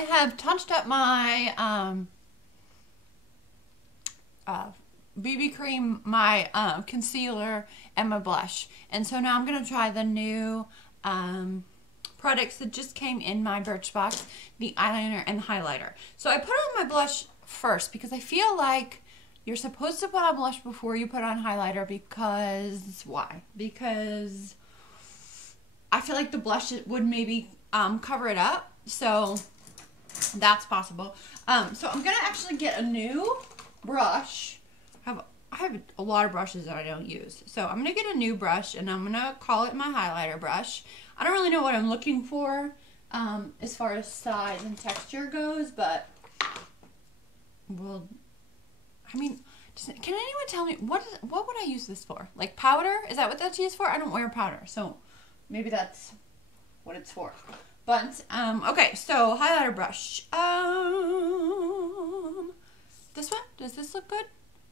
have touched up my BB cream, my concealer, and my blush. And so now I'm going to try the new products that just came in my Birchbox, the eyeliner and the highlighter. So I put on my blush first because I feel like you're supposed to put on blush before you put on highlighter because, why? Because I feel like the blush would maybe cover it up. So that's possible. So I'm going to actually get a new brush. I have a lot of brushes that I don't use. So I'm going to get a new brush and I'm going to call it my highlighter brush. I don't really know what I'm looking for as far as size and texture goes, but well, I mean, can anyone tell me what would I use this for? Like powder? Is that what that's used for? I don't wear powder, so maybe that's what it's for. But okay, so highlighter brush. This one, does this look good?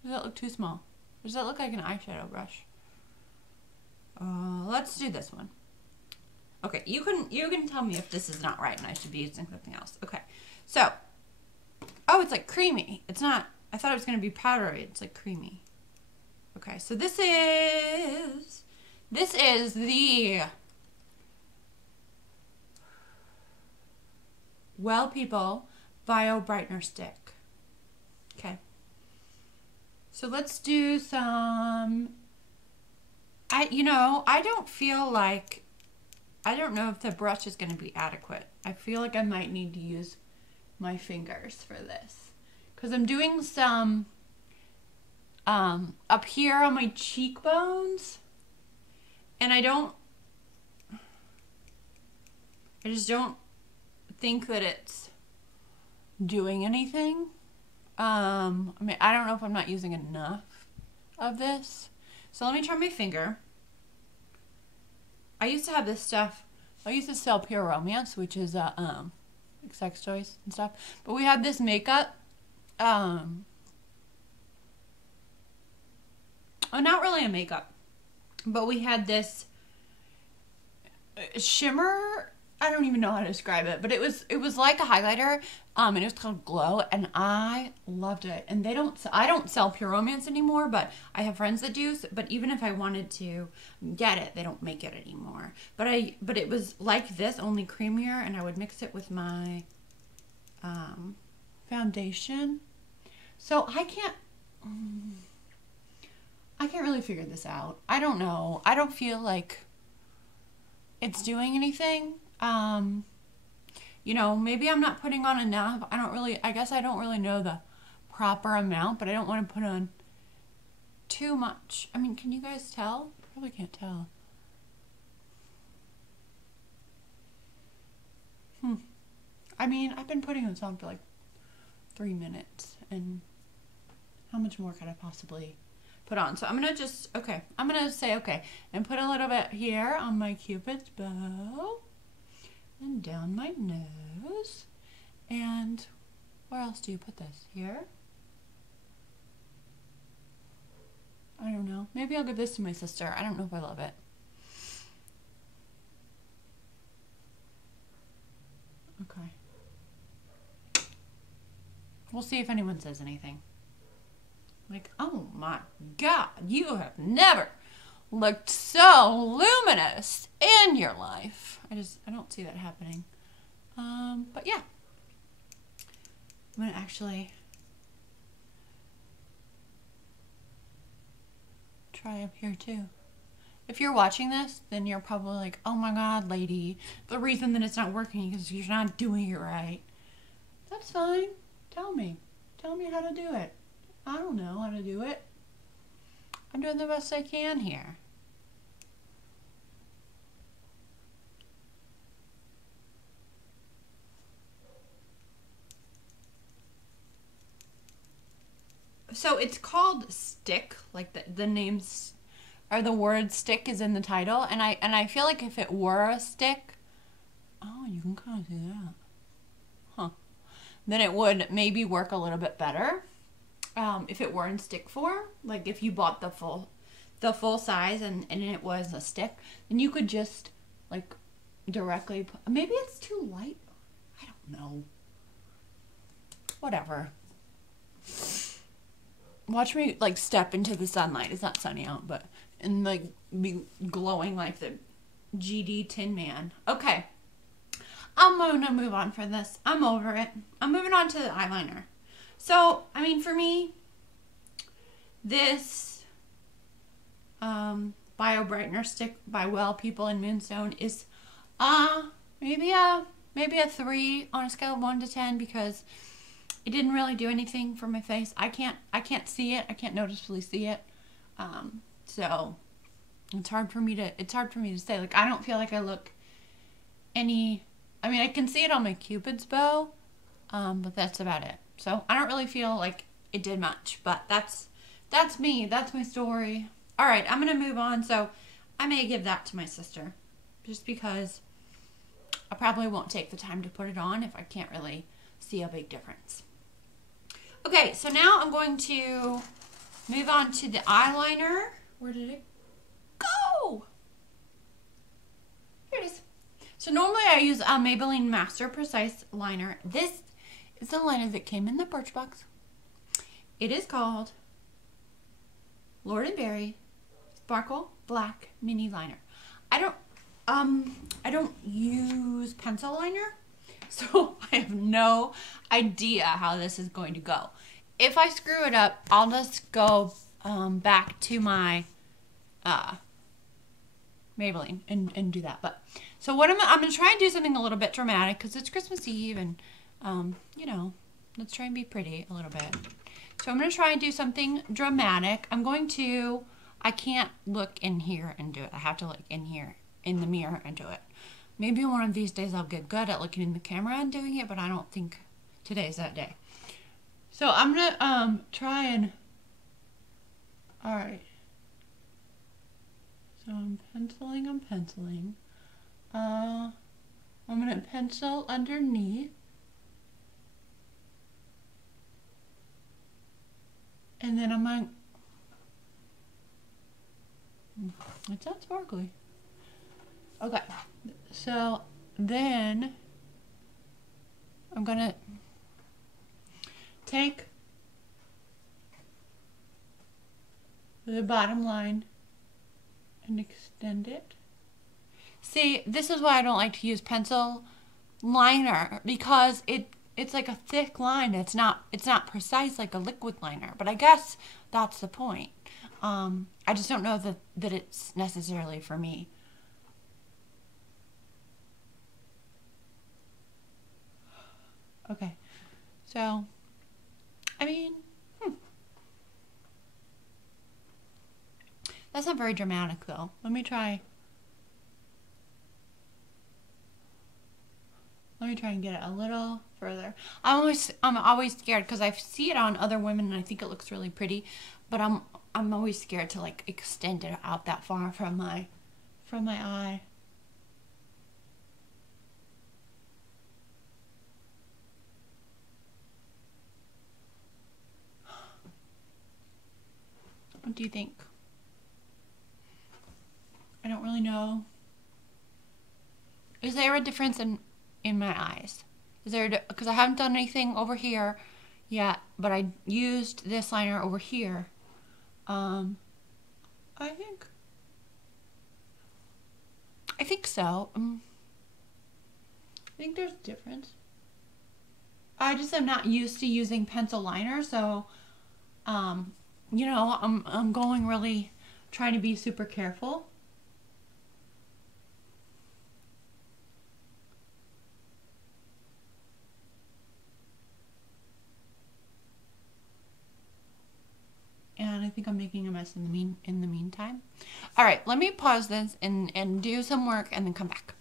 Does that look too small? Does that look like an eyeshadow brush? Let's do this one. Okay, you can tell me if this is not right and I should be using something else. Okay, so, oh, it's like creamy. It's not, I thought it was going to be powdery. It's like creamy. Okay, so this is the Well People Bio Brightener Stick. Okay. So let's do some, I don't feel like, I don't know if the brush is going to be adequate. I feel like I might need to use my fingers for this. Because I'm doing some up here on my cheekbones. And I just don't think that it's doing anything. I mean, I don't know if I'm not using enough of this. So let me try my finger. I used to have this stuff. I used to sell Pure Romance, which is like sex toys and stuff. But we had this makeup. Oh, not really a makeup, but we had this shimmer. I don't even know how to describe it, but it was like a highlighter, and it was called Glow, and I loved it. And I don't sell Pure Romance anymore, but I have friends that do. But even if I wanted to get it, they don't make it anymore. But it was like this, only creamier, and I would mix it with my foundation. So I can't really figure this out. I don't know. I don't feel like it's doing anything. Maybe I'm not putting on enough. I guess I don't really know the proper amount, but I don't want to put on too much. I mean, can you guys tell? Probably can't tell. I mean, I've been putting this on for like 3 minutes, and how much more could I possibly put on? So I'm going to say okay, and put a little bit here on my Cupid's bow. And down my nose. And where else do you put this? Here? I don't know. Maybe I'll give this to my sister. I don't know if I love it. Okay. We'll see if anyone says anything. Like, oh my God, you have never looked so luminous in your life. I don't see that happening. But yeah. I'm gonna actually try up here too. If you're watching this, then you're probably like, oh my God, lady, the reason that it's not working is you're not doing it right. That's fine. Tell me how to do it. I don't know how to do it. I'm doing the best I can here. So it's called Stick, like the names or the word stick is in the title, and I feel like if it were a stick, oh, you can kind of see that, huh? Then it would maybe work a little bit better. If it were in stick form, like if you bought the full size and it was a stick, then you could just like directly put, maybe it's too light. I don't know. Whatever. Watch me like step into the sunlight. It's not sunny out, but and like be glowing like the GD Tin Man. Okay. I'm gonna move on for this. I'm over it. I'm moving on to the eyeliner. So, I mean, for me, this Bio Brightener stick by Well People in Moonstone is maybe a 3 on a scale of 1 to 10 because it didn't really do anything for my face. I can't see it. I can't noticeably see it. So it's hard for me to say. Like, I don't feel like I look any. I mean, I can see it on my Cupid's bow, but that's about it. So I don't really feel like it did much. But that's me. That's my story. All right, I'm gonna move on. So I may give that to my sister, just because I probably won't take the time to put it on if I can't really see a big difference. Okay, so now I'm going to move on to the eyeliner. Where did it go? Here it is. So normally I use a Maybelline Master Precise liner. This is the liner that came in the Birchbox. It is called Lord & Berry Sparkle Black Mini Liner. I don't use pencil liner, so I have no idea how this is going to go. If I screw it up, I'll just go back to my Maybelline and do that. But so what I'm gonna try and do something a little bit dramatic because it's Christmas Eve and you know, let's try and be pretty a little bit. So I'm gonna try and do something dramatic. I can't look in here and do it. I have to look in here in the mirror and do it. Maybe one of these days I'll get good at looking in the camera and doing it, but I don't think today's that day. So I'm gonna try and, all right. So I'm penciling. I'm gonna pencil underneath. And then I'm going, it's not sparkly. Okay, so then I'm gonna take the bottom line and extend it. See, this is why I don't like to use pencil liner, because it's like a thick line. It's not precise like a liquid liner, but I guess that's the point. I just don't know that it's necessarily for me. Okay, so, I mean, that's not very dramatic though. Let me try and get it a little further. I'm always scared because I see it on other women and I think it looks really pretty, but I'm always scared to like extend it out that far from my eye. What do you think? I don't really know. Is there a difference in my eyes? Is there, because I haven't done anything over here yet, but I used this liner over here. I think so. I think there's a difference. I just am not used to using pencil liner, so you know, I'm going really trying to be super careful. And I think I'm making a mess in the meantime. All right, let me pause this and do some work and then come back.